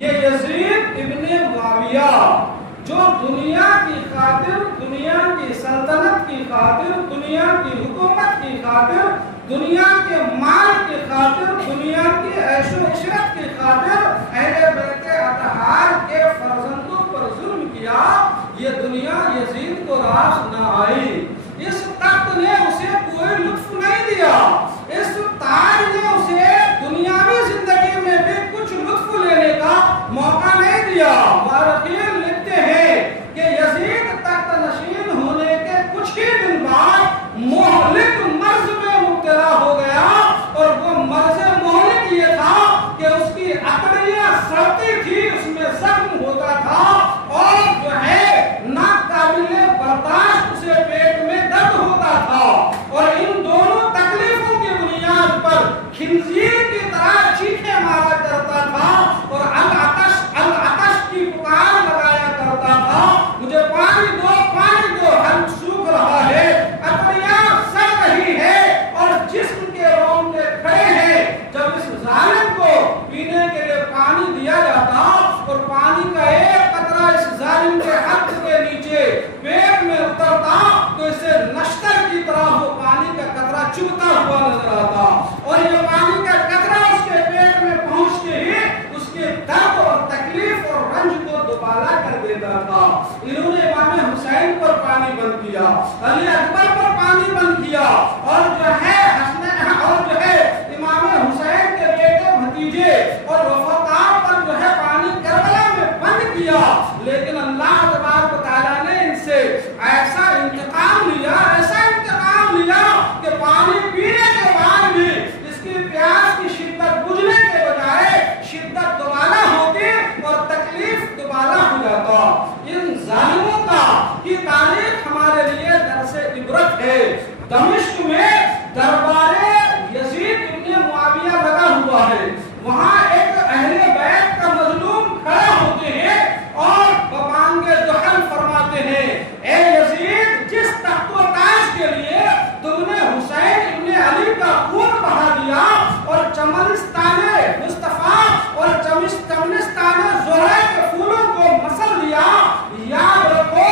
یہ یزید ابن معاویہ جو دنیا کی خاطر، دنیا کی سلطنت کی خاطر، دنیا کی حکومت کی خاطر، دنیا کے مال کی خاطر، دنیا کی عیش و عشرت کی خاطر اہل بیت اطہار کے فرزندوں پر ظلم کیا، یہ دنیا یزید کو راس نہ آئی۔ اس تخت نے اسے کوئی لطف نہیں دیا، اس تاج نے اسے دنیاوی زندگی میں بھی کچھ لطف لینے کا موقع نہیں دیا۔ مورخین لکھتے ہیں کہ یزید تخت نشین ہونے کے کچھ ہی دن بعد مہلک مرض میں مبتلا ہو گیا، اور وہ مرض مہلک یہ تھا کہ اس کی عقلیہ سڑتی تھی، اس میں زخم ہوتا تھا، اور جو ہے ناقابل برداشت اسے پیٹ میں درد ہوتا تھا، اور ان دونوں تکلیفوں کی بنیاد پر خنزیر کی طرح چیخیں مارا کرتا تھا اور العطش العطش کی پکار لگایا کرتا تھا، مجھے پانی دو حلق سوکھ رہا ہے، عقلیہ سڑ رہی ہے اور جسم کے رونگٹے کھڑے ہیں۔ جب اس ظالم کو پینے کے لیے پانی دیا جاتا اور پانی کا ایک قطرہ اس ظالم کے حلق کے نیچے پیٹ میں اترتا تو اسے نشتر کی طرح وہ پانی کا قطرہ چبھتا ہوا نظر آتا، اور یہ پانی کا قطرہ اس کے پیٹ میں پہنچتے ہی اس کے درد اور تکلیف اور رنج کو دوبالا کر دیتا تھا۔ انہوں نے امام حسین پر پانی بند کیا، علی اکبر پر پانی بند کیا، اور جو ہے امام حسین کے بیٹے بھتیجے اور وفادار پر جو ہے پانی کربلا میں بند کیا، لیکن اللہ تبارک و تعالیٰ نے ان سے ایسا انتقام لیا کہ پانی پینے کے بعد بھی اس کی پیاس کی شدت بجھنے کے بجائے شدت دوبالا ہوتی اور تکلیف دوبالا ہو جاتا۔ ان ظالموں کی تاریخ ہمارے لیے درس عبرت ہے۔ دمشق میں دربار یزید ابن معاویہ لگا ہوا ہے، وہاں ایک اہل بیت کا مظلوم کھڑا ہوتے ہیں اور ببانگ دحل فرماتے ہیں، اے یزید، جس تخت و تاج کے لیے تم نے حسین ابن علی کا خون بہا دیا اور چمنستان مصطفیٰ اور چمنستان زہرہ کے پھولوں کو مسل دیا، یاد رکھو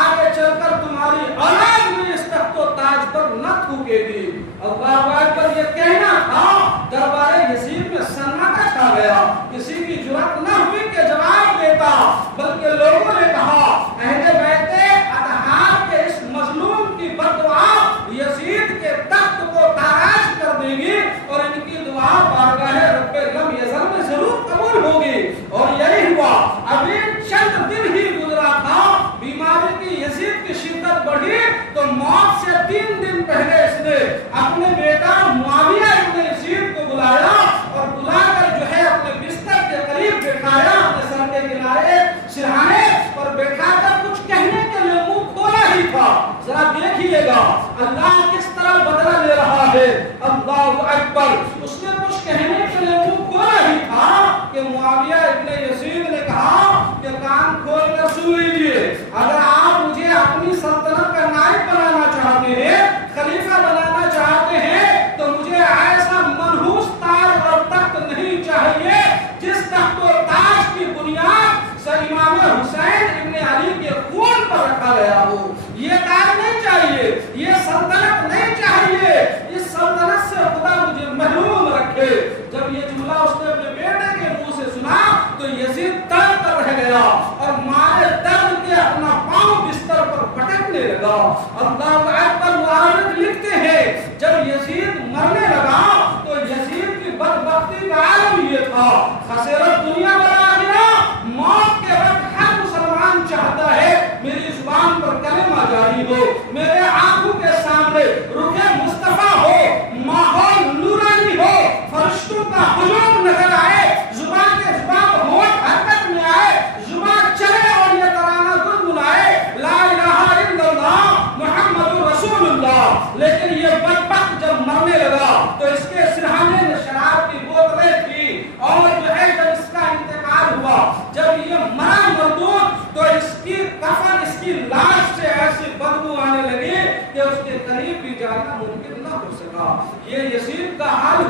آگے چل کر تمہاری اولاد بھی اس تخت و تاج پر نہ تھوکے گی۔ اللہ اکبر، یہ کہنا تھا، دربار یزید میں سناٹا چھا گیا، کسی کی جرأت نہ ہوئی کہ جواب دیتا، بلکہ لوگوں نے کہا اہل بیت اطہار کے اس مظلوم کی بددعا یزید کے تخت کو تاراج کر دے گی، اور ان کی دعا بارگاہ رب لم یزل میں ضرور قبول ہوگی، اور یہی ہوا۔ ابھی چند دن ہی گزرا تھا، بیماری کی یزید کی شدت بڑھی تو موت سے 3 دن پہلے اس نے اپنے بیٹا معاویہ ابن یزید کو بلایا، اور بلا کر جو ہے اپنے بستر کے قریب بٹھایا، اپنے سر کے کنارے سرہانے پر بیٹھا کر کچھ کہنے کے لیے منہ کھولا ہی تھا۔ ذرا دیکھیے گا اللہ کس طرح بدلہ لے رہا ہے۔ اللہ اکبر، اس نے کچھ کہنے کے لیے منہ کھولا ہی تھا کہ معاویہ ابن یزید نے کہا کہ کان کھول کر سن لیجیے، اگر آپ مجھے اپنی سلطنت کا نائب بنانا چاہتے ہیں، خلیفہ بنانا چاہتے ہیں، تو مجھے ایسا منحوس تاج اور تخت نہیں چاہیے جس تخت و تاج کی بنیاد سے امام حسین ابن علی کے خون پر رکھا گیا ہو۔ یہ تاج نہیں چاہیے، یہ سلطنت نہیں چاہیے، اس سلطنت سے خدا مجھے محروم رکھے۔ جب یہ جملہ اس نے اپنے بیٹے کے منہ سے سنا تو یزید تڑپ کر رہ گیا اور مارے درد کے اپنا پاؤں بستر پر پٹکنے لگا۔ اللہ اکبر، مورخ لکھتے ہیں جب یزید مرنے لگا تو یزید کی بدبختی کا عالم یہ تھا، خسرت دنیا والآخرہ، موت کے وقت ہر مسلمان چاہتا ہے میری زبان پر کلمہ جاری ہو، میرے آنکھوں کے سامنے رخ مصطفیٰ ہو، ماحول نورانی ہو، فرشتوں کا ہجوم نظر آئے، زبان کے زبان ہونٹ حرکت میں آئے، زبان چلے اور یہ ترانہ گنگنائے، لا الہ الا اللہ محمد رسول اللہ۔ لیکن یہ بدبخت جب مرنے لگا تو اس کے سرہانے میں شراب کی بوتلیں تھی، اور جو ہے جب اس کا انتقال ہوا، جب یہ مرا مردود تو اس کی کفن، اس کی لاش سے ایسی بدبو آنے لگی کہ اس کے قریب بھی جانا ممکن نہ ہو سکا۔ یہ یزید کا حال